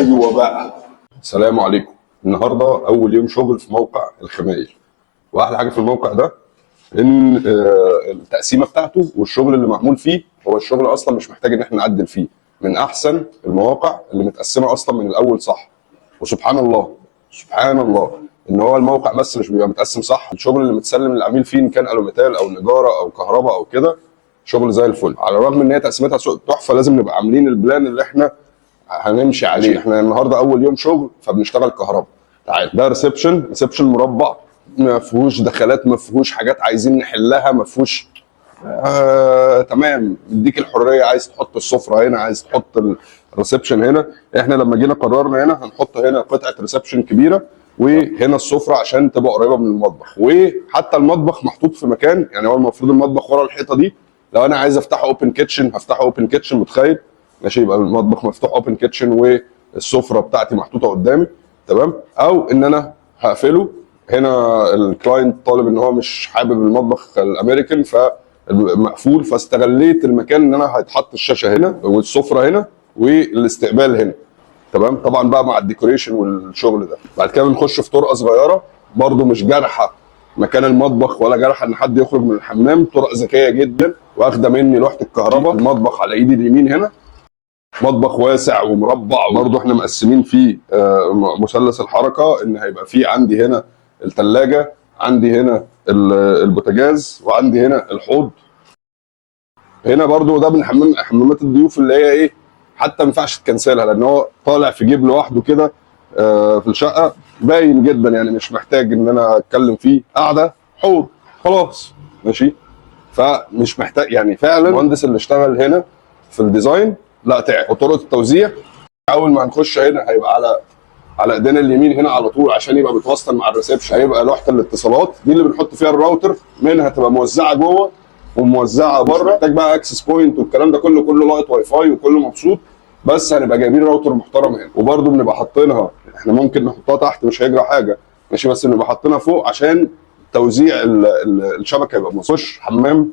ايوه بقى. السلام عليكم. النهارده اول يوم شغل في موقع الخمايل، واحلى حاجه في الموقع ده ان التقسيمه بتاعته والشغل اللي معمول فيه، هو الشغل اصلا مش محتاج ان احنا نعدل فيه، من احسن المواقع اللي متقسمه اصلا من الاول صح. وسبحان الله سبحان الله ان هو الموقع بس مش بيبقى متقسم صح، الشغل اللي متسلم للعميل فيه ان كان الوميتال او نجاره او كهرباء او كده شغل زي الفل. على الرغم ان هي تقسيمتها تحفه، لازم نبقى عاملين البلان اللي احنا هنمشي عليه. احنا النهارده اول يوم شغل فبنشتغل كهرباء. تعال، ده ريسبشن مربع، ما فيهوش دخلات، ما فيهوش حاجات عايزين نحلها، ما فيهوش تمام. مديك الحريه، عايز تحط السفره هنا، عايز تحط الريسبشن هنا. احنا لما جينا قررنا هنا هنحط هنا قطعه ريسبشن كبيره، وهنا السفره عشان تبقى قريبه من المطبخ، وحتى المطبخ محطوط في مكان، يعني هو المفروض المطبخ ورا الحيطه دي. لو انا عايز افتحه اوبن كيتشن هفتحه اوبن كيتشن، متخيل؟ ماشي، يبقى المطبخ مفتوح اوبن كيتشن والسفره بتاعتي محطوطه قدامي، تمام. او ان انا هقفله هنا، الكلاينت طالب ان هو مش حابب المطبخ الامريكان فمقفول، فاستغليت المكان ان انا هيتحط الشاشه هنا والسفره هنا والاستقبال هنا، تمام. طبعا بقى مع الديكوريشن والشغل ده. بعد كده بنخش في طرقه صغيره، برده مش جارحه مكان المطبخ ولا جارحه ان حد يخرج من الحمام، طرق ذكيه جدا، واخده مني لوحه الكهرباء. المطبخ على ايدي اليمين هنا مطبخ واسع ومربع، برضه احنا مقسمين فيه مثلث الحركه، ان هيبقى فيه عندي هنا الثلاجه، عندي هنا البوتاجاز، وعندي هنا الحوض. هنا برضه ده من حمامات الضيوف اللي هي ايه، حتى ما ينفعش تكنسلها لان هو طالع في جيب لوحده كده في الشقه، باين جدا، يعني مش محتاج ان انا اتكلم فيه. قاعده حوض خلاص، ماشي. فمش محتاج، يعني فعلا المهندس اللي اشتغل هنا في الديزاين لا تعب. وطرق التوزيع، اول ما هنخش هنا هيبقى على ايدينا اليمين هنا على طول عشان يبقى متوصل مع الريسبشن، هيبقى لوحه الاتصالات دي اللي بنحط فيها الراوتر، منها تبقى موزعه جوه وموزعه بره، محتاج بقى اكسس بوينت والكلام ده كله لايت واي فاي وكله مبسوط. بس هنبقى جايبين راوتر محترم هنا، وبرده بنبقى حاطينها، احنا ممكن نحطها تحت مش هيجرى حاجه، ماشي، بس بنبقى حاطينها فوق عشان توزيع الشبكه يبقى مظبوط. حمام